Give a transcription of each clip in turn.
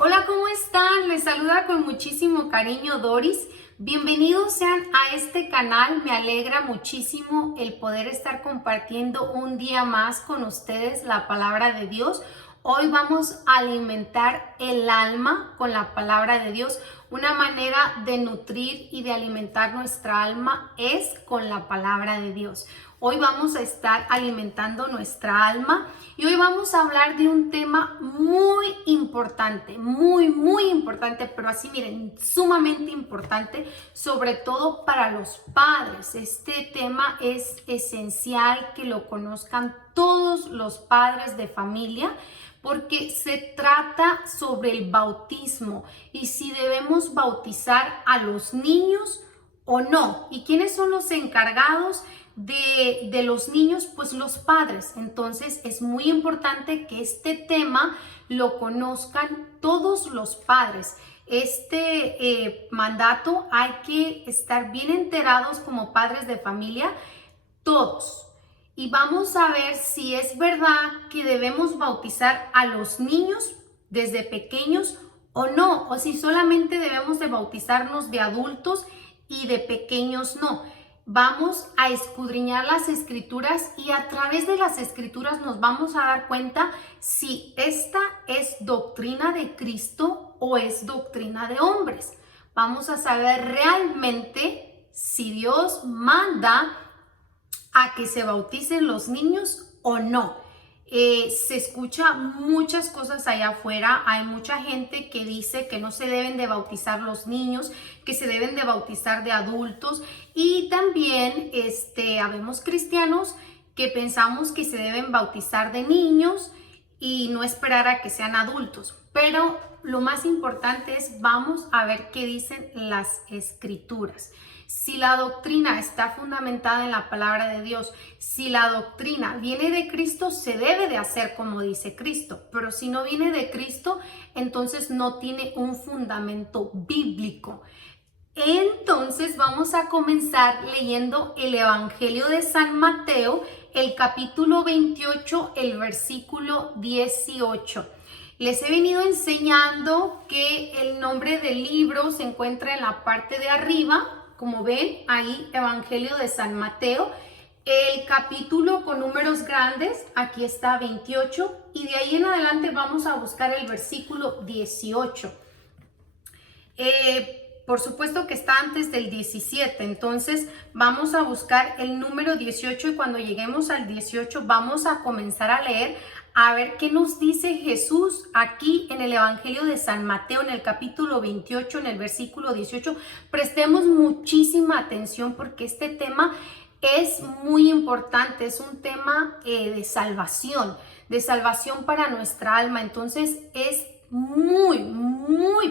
Hola, ¿cómo están? Les saluda con muchísimo cariño Doris. Bienvenidos sean a este canal. Me alegra muchísimo el poder estar compartiendo un día más con ustedes la palabra de Dios. Hoy vamos a alimentar el alma con la palabra de Dios. Una manera de nutrir y de alimentar nuestra alma es con la palabra de Dios. Hoy vamos a estar alimentando nuestra alma y hoy vamos a hablar de un tema muy importante, muy importante, pero así miren, sumamente importante, sobre todo para los padres. Este tema es esencial que lo conozcan todos los padres de familia, porque se trata sobre el bautismo y si debemos bautizar a los niños o no. ¿Y quiénes son los encargados de los niños? Pues los padres. Entonces es muy importante que este tema lo conozcan todos los padres. Este mandato hay que estar bien enterados como padres de familia, todos. Y vamos a ver si es verdad que debemos bautizar a los niños desde pequeños o no, o si solamente debemos de bautizarnos de adultos y de pequeños no. Vamos a escudriñar las escrituras y a través de las escrituras nos vamos a dar cuenta si esta es doctrina de Cristo o es doctrina de hombres. Vamos a saber realmente si Dios manda a que se bauticen los niños o no. Se escucha muchas cosas allá afuera. Hay mucha gente que dice que no se deben de bautizar los niños, que se deben de bautizar de adultos, y también habemos cristianos que pensamos que se deben bautizar de niños y no esperar a que sean adultos. Pero lo más importante es, vamos a ver qué dicen las escrituras. Si la doctrina está fundamentada en la palabra de Dios, si la doctrina viene de Cristo, se debe de hacer como dice Cristo. Pero si no viene de Cristo, entonces no tiene un fundamento bíblico. Entonces vamos a comenzar leyendo el Evangelio de San Mateo, el capítulo 28, el versículo 18. Les he venido enseñando que el nombre del libro se encuentra en la parte de arriba. Como ven, ahí Evangelio de San Mateo, el capítulo con números grandes, aquí está 28, y de ahí en adelante vamos a buscar el versículo 18. Por supuesto que está antes del 17, entonces vamos a buscar el número 18 y cuando lleguemos al 18 vamos a comenzar a leer a ver qué nos dice Jesús aquí en el Evangelio de San Mateo, en el capítulo 28, en el versículo 18. Prestemos muchísima atención porque este tema es muy importante, es un tema de salvación para nuestra alma. Entonces es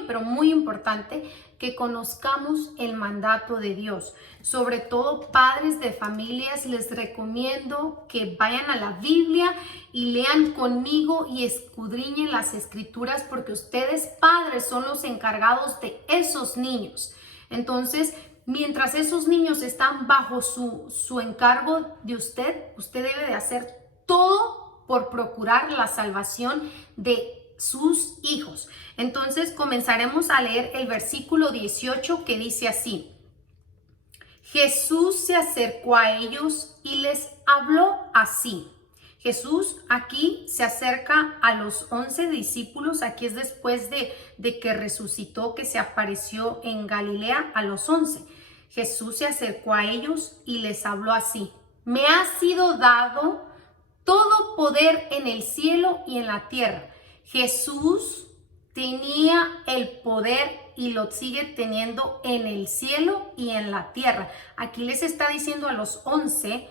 pero muy importante que conozcamos el mandato de Dios. Sobre todo padres de familias, les recomiendo que vayan a la Biblia y lean conmigo y escudriñen las escrituras porque ustedes padres son los encargados de esos niños. Entonces, mientras esos niños están bajo su encargo de usted debe de hacer todo por procurar la salvación de sus hijos. Entonces comenzaremos a leer el versículo 18 que dice así: Jesús se acercó a ellos y les habló así. Jesús aquí se acerca a los 11 discípulos, aquí es después de que resucitó, que se apareció en Galilea a los 11. Jesús se acercó a ellos y les habló así: me ha sido dado todo poder en el cielo y en la tierra. Jesús tenía el poder y lo sigue teniendo en el cielo y en la tierra. Aquí les está diciendo a los 11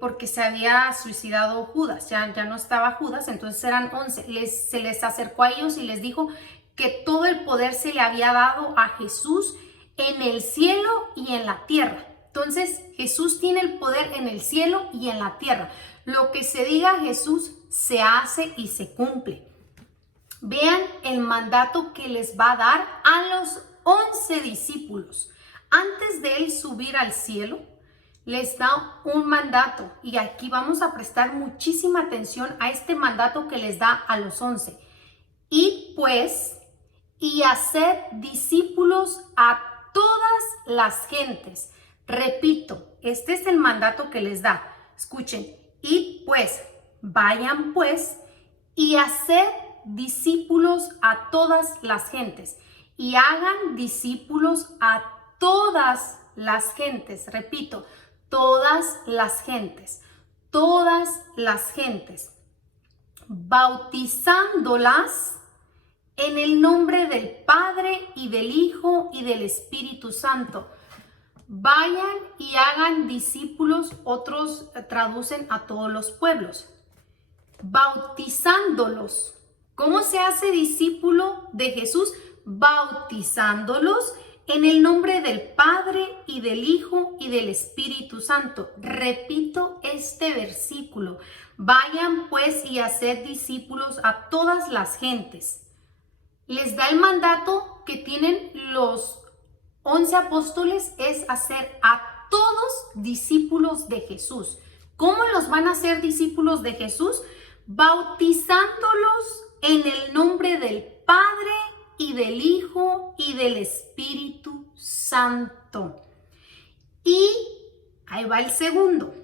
porque se había suicidado Judas, ya no estaba Judas, entonces eran 11. Se les acercó a ellos y les dijo que todo el poder se le había dado a Jesús en el cielo y en la tierra. Entonces Jesús tiene el poder en el cielo y en la tierra. Lo que se diga Jesús se hace y se cumple. Vean el mandato que les va a dar a los 11 discípulos. Antes de él subir al cielo, les da un mandato. Y aquí vamos a prestar muchísima atención a este mandato que les da a los 11. Id pues y haced discípulos a todas las gentes. Repito, este es el mandato que les da. Escuchen, id pues, vayan pues y haced discípulos a todas las gentes. Y hagan discípulos a todas las gentes. Repito, todas las gentes. Todas las gentes. Bautizándolas en el nombre del Padre y del Hijo y del Espíritu Santo. Vayan y hagan discípulos, otros traducen a todos los pueblos. Bautizándolos. ¿Cómo se hace discípulo de Jesús? Bautizándolos en el nombre del Padre y del Hijo y del Espíritu Santo. Repito este versículo. Vayan pues y haced discípulos a todas las gentes. Les da el mandato que tienen los 11 apóstoles, es hacer a todos discípulos de Jesús. ¿Cómo los van a hacer discípulos de Jesús? Bautizándolos en el nombre del Padre y del Hijo y del Espíritu Santo. Y ahí va el segundo.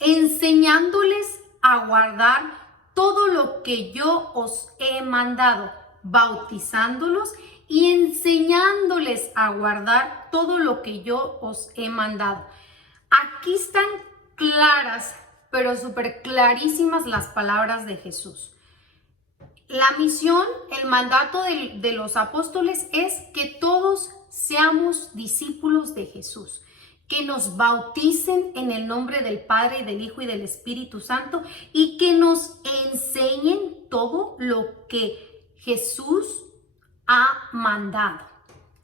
Enseñándoles a guardar todo lo que yo os he mandado. Bautizándolos y enseñándoles a guardar todo lo que yo os he mandado. Aquí están claras, pero súper clarísimas las palabras de Jesús. La misión, el mandato de los apóstoles es que todos seamos discípulos de Jesús, que nos bauticen en el nombre del Padre y del Hijo y del Espíritu Santo y que nos enseñen todo lo que Jesús ha mandado.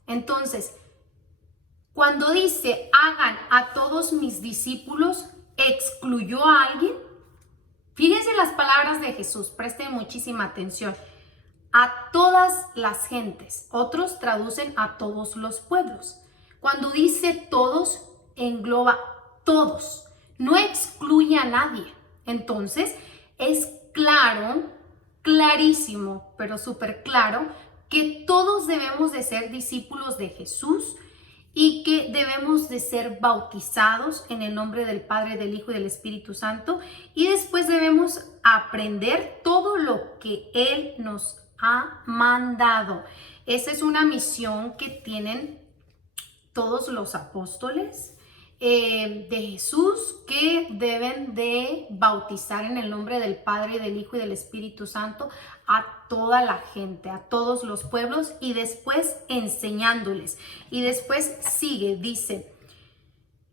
Entonces, cuando dice hagan a todos mis discípulos, ¿excluyó a alguien? Fíjense las palabras de Jesús, presten muchísima atención. A todas las gentes, otros traducen a todos los pueblos. Cuando dice todos, engloba todos, no excluye a nadie. Entonces, es claro, clarísimo, pero súper claro, que todos debemos de ser discípulos de Jesús y que debemos de ser bautizados en el nombre del Padre, del Hijo y del Espíritu Santo, y después debemos aprender todo lo que Él nos ha mandado. Esa es una misión que tienen todos los apóstoles de Jesús, que deben de bautizar en el nombre del Padre, del Hijo y del Espíritu Santo a toda la gente, a todos los pueblos, y después enseñándoles. Y después sigue, dice,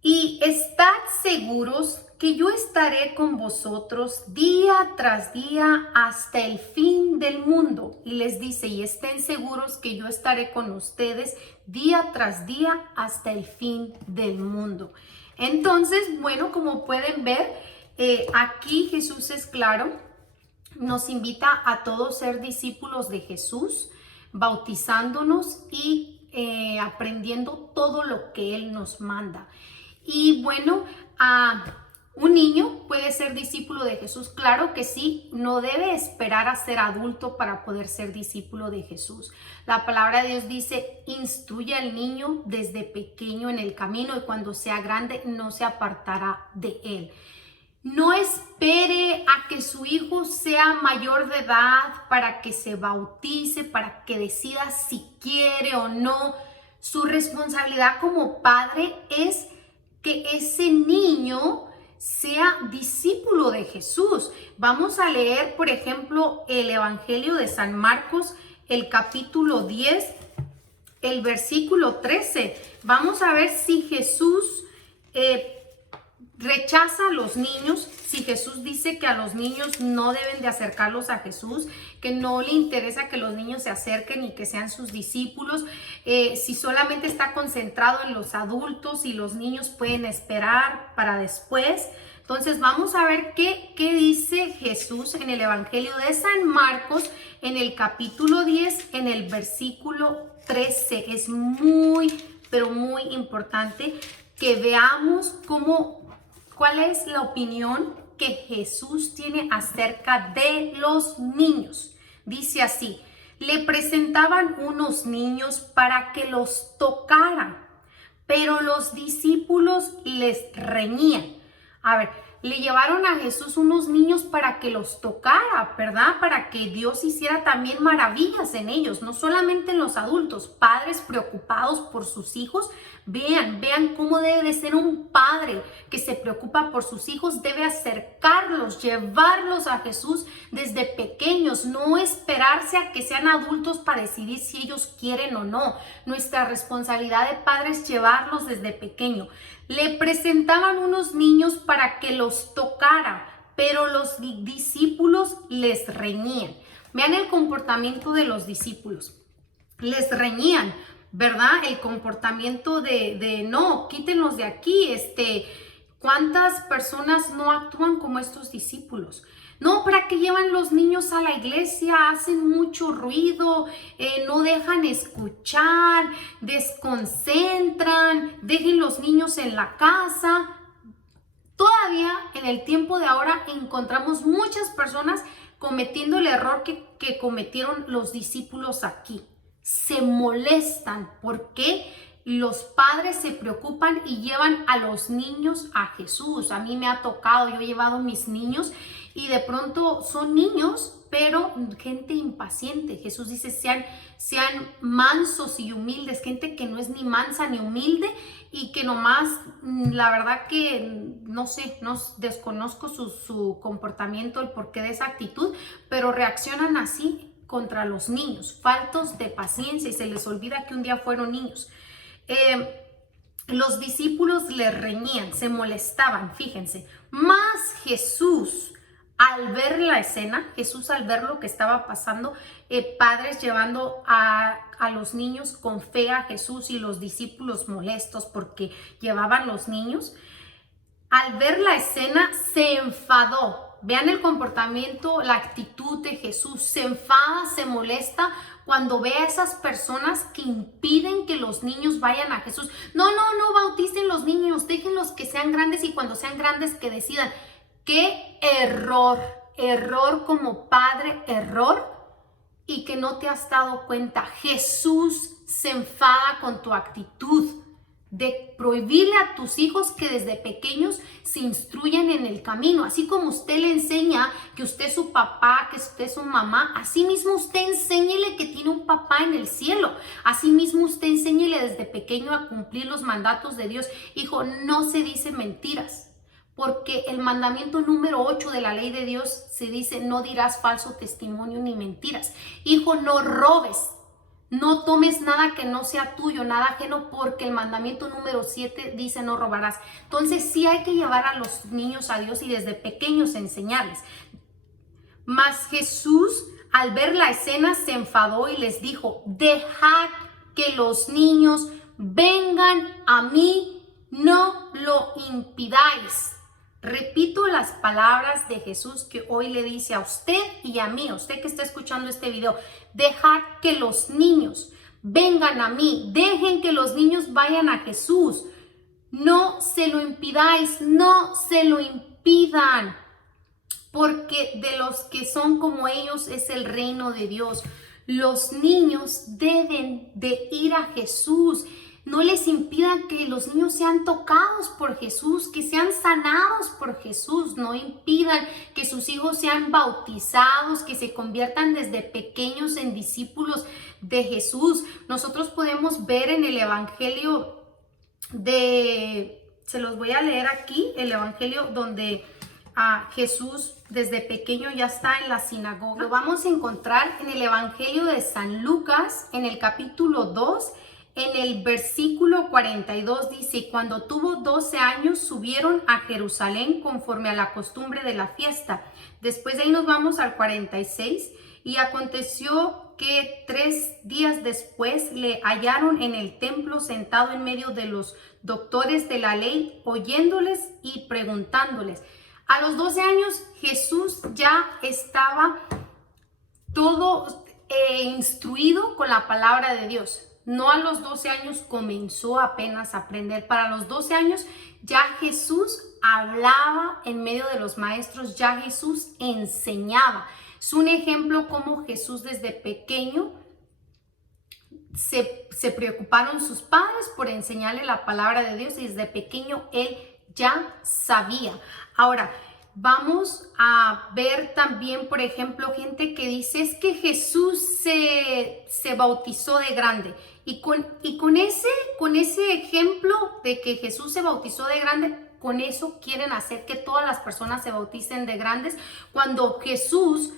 y estad seguros que yo estaré con vosotros día tras día hasta el fin del mundo. Y les dice, y estén seguros que yo estaré con ustedes día tras día hasta el fin del mundo. Entonces, bueno, como pueden ver, aquí Jesús es claro, nos invita a todos ser discípulos de Jesús, bautizándonos y aprendiendo todo lo que Él nos manda. Y bueno, un niño puede ser discípulo de Jesús, claro que sí, no debe esperar a ser adulto para poder ser discípulo de Jesús. La palabra de Dios dice, instruye al niño desde pequeño en el camino y cuando sea grande no se apartará de él. No espere a que su hijo sea mayor de edad para que se bautice, para que decida si quiere o no. Su responsabilidad como padre es que ese niño sea discípulo de Jesús. Vamos a leer, por ejemplo, el Evangelio de San Marcos, el capítulo 10, el versículo 13. Vamos a ver si Jesús rechaza a los niños, si Jesús dice que a los niños no deben de acercarlos a Jesús, que no le interesa que los niños se acerquen y que sean sus discípulos, si solamente está concentrado en los adultos y los niños pueden esperar para después. Entonces vamos a ver qué dice Jesús en el Evangelio de San Marcos, en el capítulo 10, en el versículo 13. Es muy, pero muy importante que veamos cuál es la opinión que Jesús tiene acerca de los niños. Dice así, Le presentaban unos niños para que los tocaran, pero los discípulos les reñían. A ver, le llevaron a Jesús unos niños para que los tocara, ¿verdad? Para que Dios hiciera también maravillas en ellos, no solamente en los adultos. Padres preocupados por sus hijos, vean cómo debe de ser un padre que se preocupa por sus hijos. Debe acercarlos, llevarlos a Jesús desde pequeños, no esperarse a que sean adultos para decidir si ellos quieren o no. Nuestra responsabilidad de padres es llevarlos desde pequeño. Le presentaban unos niños para que los tocara, pero los discípulos les reñían. Vean el comportamiento de los discípulos. Les reñían, ¿verdad? El comportamiento de no, quítenlos de aquí. ¿Cuántas personas no actúan como estos discípulos? No, ¿para qué llevan los niños a la iglesia? Hacen mucho ruido, no dejan escuchar, desconcentran, dejen los niños en la casa. Todavía en el tiempo de ahora encontramos muchas personas cometiendo el error que cometieron los discípulos aquí. Se molestan porque los padres se preocupan y llevan a los niños a Jesús. A mí me ha tocado, yo he llevado a mis niños y de pronto son niños, pero gente impaciente. Jesús dice, sean mansos y humildes, gente que no es ni mansa ni humilde y que nomás, la verdad que no sé, desconozco su comportamiento, el porqué de esa actitud, pero reaccionan así contra los niños, faltos de paciencia, y se les olvida que un día fueron niños. Los discípulos le reñían, se molestaban, fíjense. Más Jesús, al ver la escena, Jesús al ver lo que estaba pasando, padres llevando a los niños con fe a Jesús y los discípulos molestos porque llevaban los niños, al ver la escena se enfadó. Vean el comportamiento, la actitud de Jesús. Se enfada, se molesta cuando ve a esas personas que impiden que los niños vayan a Jesús. No bauticen los niños, déjenlos que sean grandes y cuando sean grandes que decidan. ¡Qué error! Error como padre, error, y que no te has dado cuenta. Jesús se enfada con tu actitud de prohibirle a tus hijos que desde pequeños se instruyan en el camino. Así como usted le enseña que usted es su papá, que usted es su mamá, así mismo usted enséñele que tiene un papá en el cielo. Así mismo usted enséñele desde pequeño a cumplir los mandatos de Dios. Hijo, no se dice mentiras, porque el mandamiento número 8 de la ley de Dios se dice, no dirás falso testimonio ni mentiras. Hijo, no robes. No tomes nada que no sea tuyo, nada ajeno, porque el mandamiento número 7 dice no robarás. Entonces sí hay que llevar a los niños a Dios y desde pequeños enseñarles. Mas Jesús al ver la escena se enfadó y les dijo, dejad que los niños vengan a mí, no lo impidáis. Repito las palabras de Jesús que hoy le dice a usted y a mí, a usted que está escuchando este video. Dejad que los niños vengan a mí, dejen que los niños vayan a Jesús. No se lo impidáis, no se lo impidan, porque de los que son como ellos es el reino de Dios. Los niños deben de ir a Jesús. No les impidan que los niños sean tocados por Jesús, que sean sanados por Jesús. No impidan que sus hijos sean bautizados, que se conviertan desde pequeños en discípulos de Jesús. Nosotros podemos ver en el Evangelio se los voy a leer aquí, el Evangelio donde Jesús desde pequeño ya está en la sinagoga. Lo vamos a encontrar en el Evangelio de San Lucas, en el capítulo 2, en el versículo 42 dice, cuando tuvo 12 años subieron a Jerusalén conforme a la costumbre de la fiesta. Después de ahí nos vamos al 46 y aconteció que 3 días después le hallaron en el templo sentado en medio de los doctores de la ley, oyéndoles y preguntándoles. A los 12 años Jesús ya estaba todo instruido con la palabra de Dios. No a los 12 años comenzó apenas a aprender. Para los 12 años ya Jesús hablaba en medio de los maestros, ya Jesús enseñaba. Es un ejemplo como Jesús desde pequeño se preocuparon sus padres por enseñarle la palabra de Dios y desde pequeño él ya sabía. Ahora, vamos a ver también, por ejemplo, gente que dice es que Jesús se bautizó de grande. Y con ese ejemplo de que Jesús se bautizó de grande, con eso quieren hacer que todas las personas se bauticen de grandes, cuando Jesús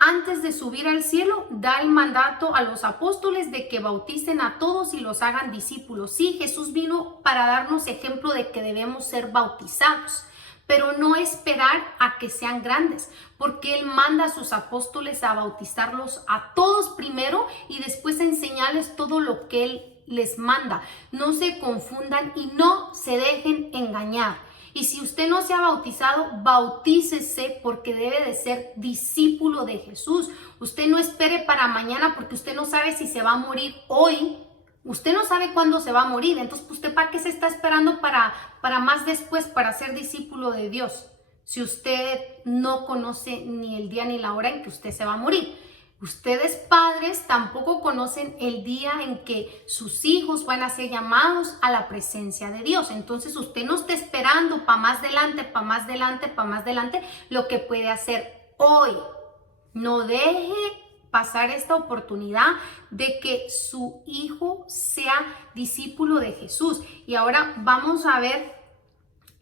antes de subir al cielo, da el mandato a los apóstoles de que bauticen a todos y los hagan discípulos. Sí, Jesús vino para darnos ejemplo de que debemos ser bautizados, pero no esperar a que sean grandes, porque Él manda a sus apóstoles a bautizarlos a todos primero y después a enseñarles todo lo que Él les manda. No se confundan y no se dejen engañar. Y si usted no se ha bautizado, bautícese porque debe de ser discípulo de Jesús. Usted no espere para mañana porque usted no sabe si se va a morir hoy. Usted no sabe cuándo se va a morir. Entonces, ¿usted para qué se está esperando para más después para ser discípulo de Dios? Si usted no conoce ni el día ni la hora en que usted se va a morir. Ustedes padres tampoco conocen el día en que sus hijos van a ser llamados a la presencia de Dios. Entonces usted no está esperando para más adelante, para más adelante, para más adelante, lo que puede hacer hoy. No deje pasar esta oportunidad de que su hijo sea discípulo de Jesús. Y ahora vamos a ver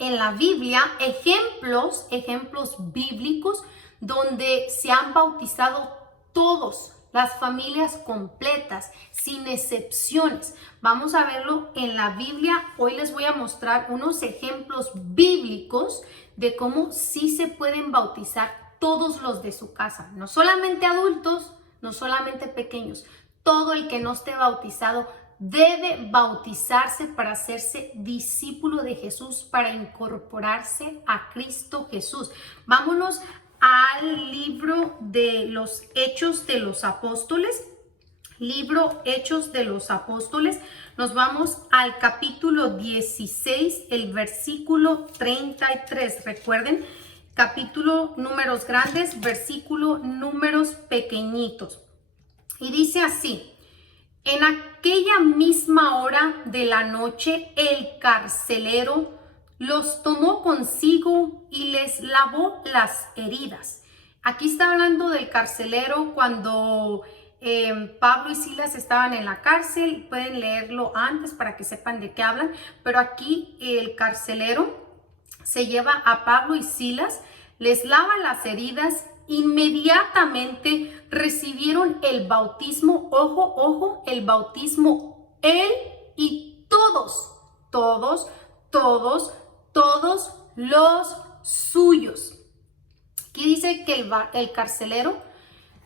en la Biblia ejemplos bíblicos donde se han bautizado todos, las familias completas, sin excepciones. Vamos a verlo en la Biblia. Hoy les voy a mostrar unos ejemplos bíblicos de cómo sí se pueden bautizar todos los de su casa. No solamente adultos, no solamente pequeños. Todo el que no esté bautizado debe bautizarse para hacerse discípulo de Jesús, para incorporarse a Cristo Jesús. Vámonos al libro de los Hechos de los Apóstoles. Libro Hechos de los Apóstoles. Nos vamos al capítulo 16, el versículo 33. Recuerden, capítulo números grandes, versículo números pequeñitos. Y dice así: en aquella misma hora de la noche, el carcelero los tomó consigo y les lavó las heridas. Aquí está hablando del carcelero cuando Pablo y Silas estaban en la cárcel. Pueden leerlo antes para que sepan de qué hablan, pero aquí el carcelero se lleva a Pablo y Silas, les lava las heridas. Inmediatamente recibieron el bautismo, ojo, el bautismo, él y todos los suyos. Aquí dice que el carcelero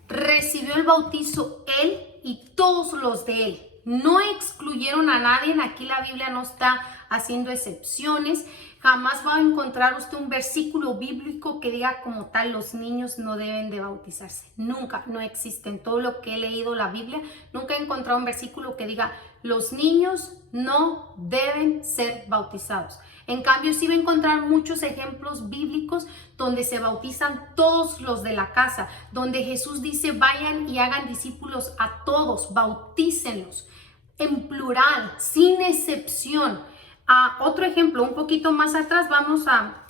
recibió el bautizo él y todos los de él. No excluyeron a nadie. Aquí la Biblia no está haciendo excepciones. Jamás va a encontrar usted un versículo bíblico que diga como tal los niños no deben de bautizarse. Nunca, no existe. En todo lo que he leído la Biblia, nunca he encontrado un versículo que diga los niños no deben ser bautizados. En cambio, sí va a encontrar muchos ejemplos bíblicos donde se bautizan todos los de la casa, donde Jesús dice vayan y hagan discípulos a todos, bautícenlos en plural, sin excepción. Otro ejemplo, un poquito más atrás, vamos a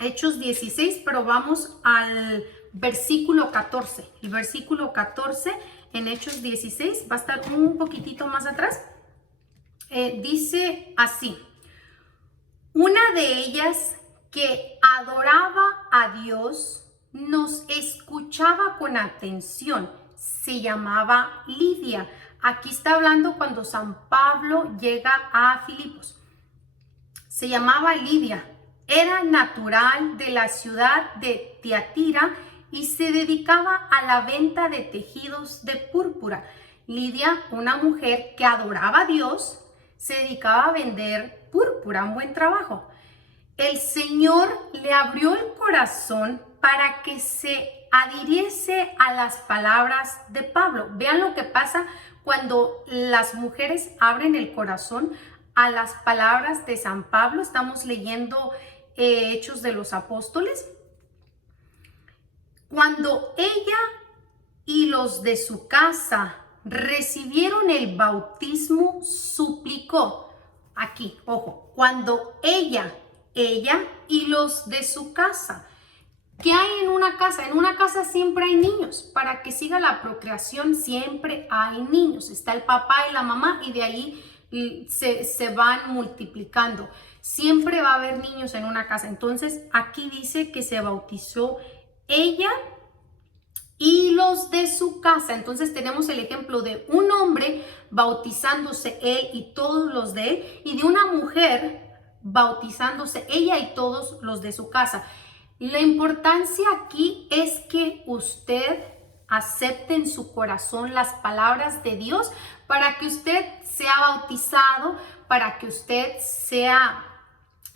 Hechos 16, pero vamos al versículo 14. El versículo 14 en Hechos 16 va a estar un poquitito más atrás. Dice así: una de ellas que adoraba a Dios nos escuchaba con atención. Se llamaba Lidia. Aquí está hablando cuando San Pablo llega a Filipos. Se llamaba Lidia, era natural de la ciudad de Tiatira y se dedicaba a la venta de tejidos de púrpura. Lidia, una mujer que adoraba a Dios, se dedicaba a vender púrpura, un buen trabajo. El Señor le abrió el corazón para que se adhiriese a las palabras de Pablo. Vean lo que pasa cuando las mujeres abren el corazón a las palabras de San Pablo. Estamos leyendo Hechos de los Apóstoles. Cuando ella y los de su casa recibieron el bautismo, suplicó. Aquí, ojo, cuando ella y los de su casa. ¿Qué hay en una casa? En una casa siempre hay niños. Para que siga la procreación siempre hay niños. Está el papá y la mamá y de ahí se van multiplicando. Siempre va a haber niños en una casa. Entonces aquí dice que se bautizó ella y los de su casa. Entonces tenemos el ejemplo de un hombre bautizándose él y todos los de él, y de una mujer bautizándose ella y todos los de su casa. La importancia aquí es que usted acepte en su corazón las palabras de Dios para que usted sea bautizado, para que usted sea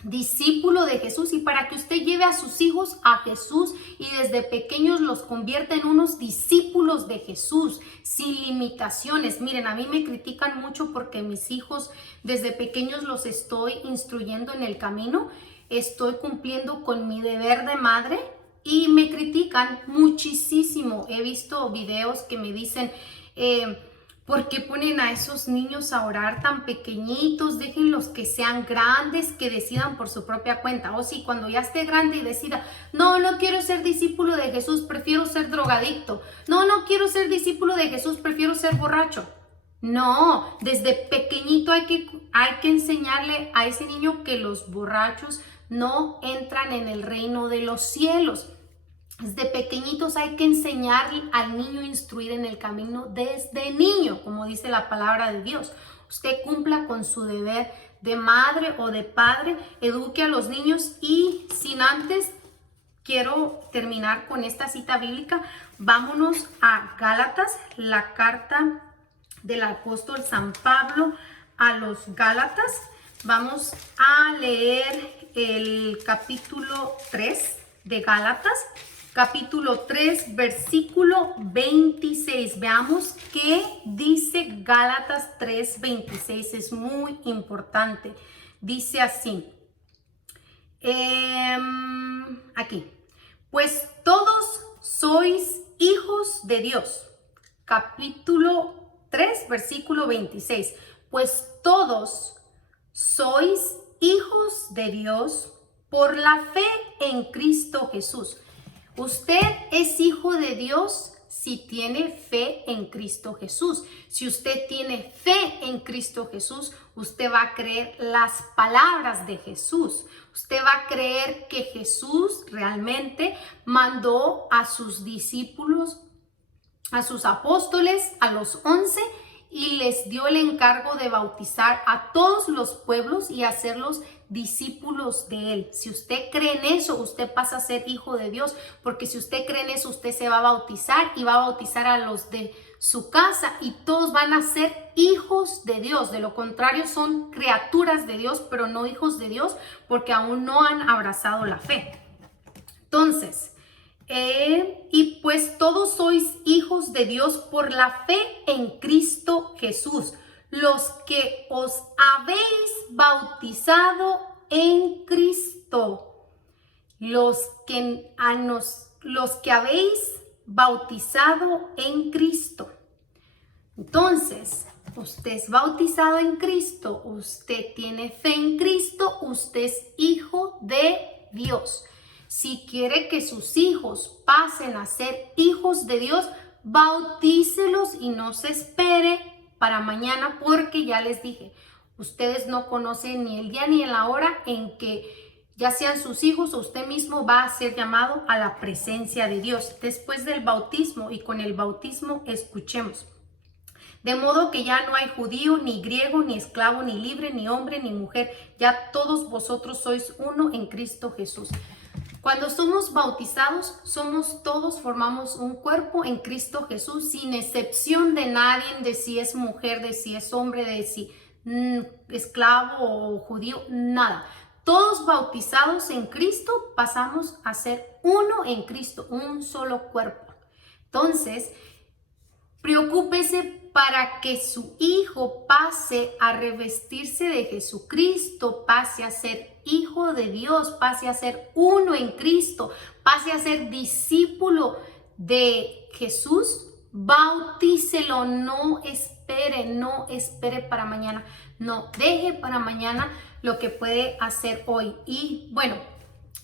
discípulo de Jesús y para que usted lleve a sus hijos a Jesús y desde pequeños los convierta en unos discípulos de Jesús sin limitaciones. Miren, a mí me critican mucho porque mis hijos desde pequeños los estoy instruyendo en el camino, estoy cumpliendo con mi deber de madre y me critican muchísimo. He visto videos que me dicen ¿por qué ponen a esos niños a orar tan pequeñitos? Déjenlos que sean grandes, que decidan por su propia cuenta. O sí, cuando ya esté grande y decida, no quiero ser discípulo de Jesús, prefiero ser drogadicto. No quiero ser discípulo de Jesús, prefiero ser borracho. No, desde pequeñito hay que enseñarle a ese niño que los borrachos no entran en el reino de los cielos. Desde pequeñitos hay que enseñar al niño a instruir en el camino desde niño, como dice la palabra de Dios. Usted cumpla con su deber de madre o de padre, eduque a los niños y sin antes, quiero terminar con esta cita bíblica. Vámonos a Gálatas, la carta del apóstol San Pablo a los Gálatas. Vamos a leer el capítulo 3 de Gálatas. Capítulo 3, versículo 26. Veamos qué dice Gálatas 3, 26. Es muy importante. Dice así. Aquí. Pues todos sois hijos de Dios. Capítulo 3, versículo 26. Pues todos sois hijos de Dios por la fe en Cristo Jesús. Usted es hijo de Dios si tiene fe en Cristo Jesús. Si usted tiene fe en Cristo Jesús, usted va a creer las palabras de Jesús. Usted va a creer que Jesús realmente mandó a sus discípulos, a sus apóstoles, a los 11, y les dio el encargo de bautizar a todos los pueblos y hacerlos discípulos de él. Si usted cree en eso, usted pasa a ser hijo de Dios, porque si usted cree en eso, usted se va a bautizar y va a bautizar a los de su casa y todos van a ser hijos de Dios. De lo contrario, son criaturas de Dios, pero no hijos de Dios, porque aún no han abrazado la fe. Entonces, y pues todos sois hijos de Dios por la fe en Cristo Jesús, los que os habéis bautizado en Cristo, los que habéis bautizado en Cristo. Entonces, usted es bautizado en Cristo, usted tiene fe en Cristo, usted es hijo de Dios. Si quiere que sus hijos pasen a ser hijos de Dios, bautícelos y no se espere para mañana, porque ya les dije, ustedes no conocen ni el día ni la hora en que ya sean sus hijos o usted mismo va a ser llamado a la presencia de Dios después del bautismo. Y con el bautismo escuchemos. De modo que ya no hay judío, ni griego, ni esclavo, ni libre, ni hombre, ni mujer. Ya todos vosotros sois uno en Cristo Jesús. Cuando somos bautizados, somos todos, formamos un cuerpo en Cristo Jesús, sin excepción de nadie, de si es mujer, de si es hombre, de si esclavo o judío, nada. Todos bautizados en Cristo pasamos a ser uno en Cristo, un solo cuerpo. Entonces, preocúpese para que su hijo pase a revestirse de Jesucristo, pase a ser hijo de Dios, pase a ser uno en Cristo, pase a ser discípulo de Jesús, bautícelo, no espere para mañana, no deje para mañana lo que puede hacer hoy. Y bueno,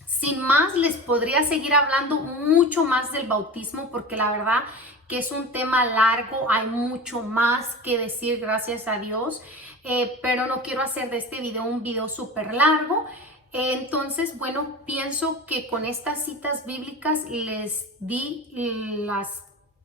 sin más, les podría seguir hablando mucho más del bautismo porque la verdad que es un tema largo, hay mucho más que decir, gracias a Dios, pero no quiero hacer de este video un video súper largo. Entonces, bueno, pienso que con estas citas bíblicas les di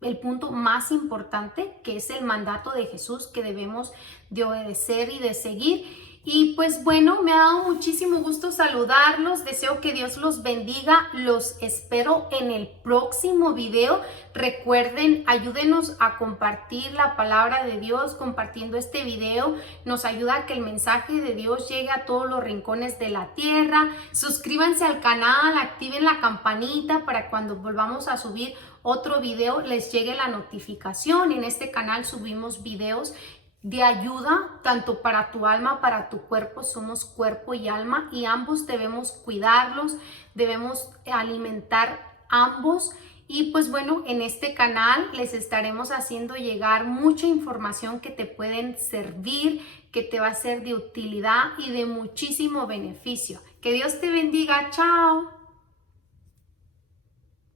el punto más importante, que es el mandato de Jesús que debemos de obedecer y de seguir. Y pues bueno, me ha dado muchísimo gusto saludarlos, deseo que Dios los bendiga, los espero en el próximo video. Recuerden, ayúdenos a compartir la palabra de Dios, compartiendo este video, nos ayuda a que el mensaje de Dios llegue a todos los rincones de la tierra. Suscríbanse al canal, activen la campanita para cuando volvamos a subir otro video les llegue la notificación. En este canal subimos videos de ayuda tanto para tu alma, para tu cuerpo. Somos cuerpo y alma y ambos debemos cuidarlos, debemos alimentar ambos. Y pues bueno, en este canal les estaremos haciendo llegar mucha información que te pueden servir, que te va a ser de utilidad y de muchísimo beneficio. Que Dios te bendiga. Chao.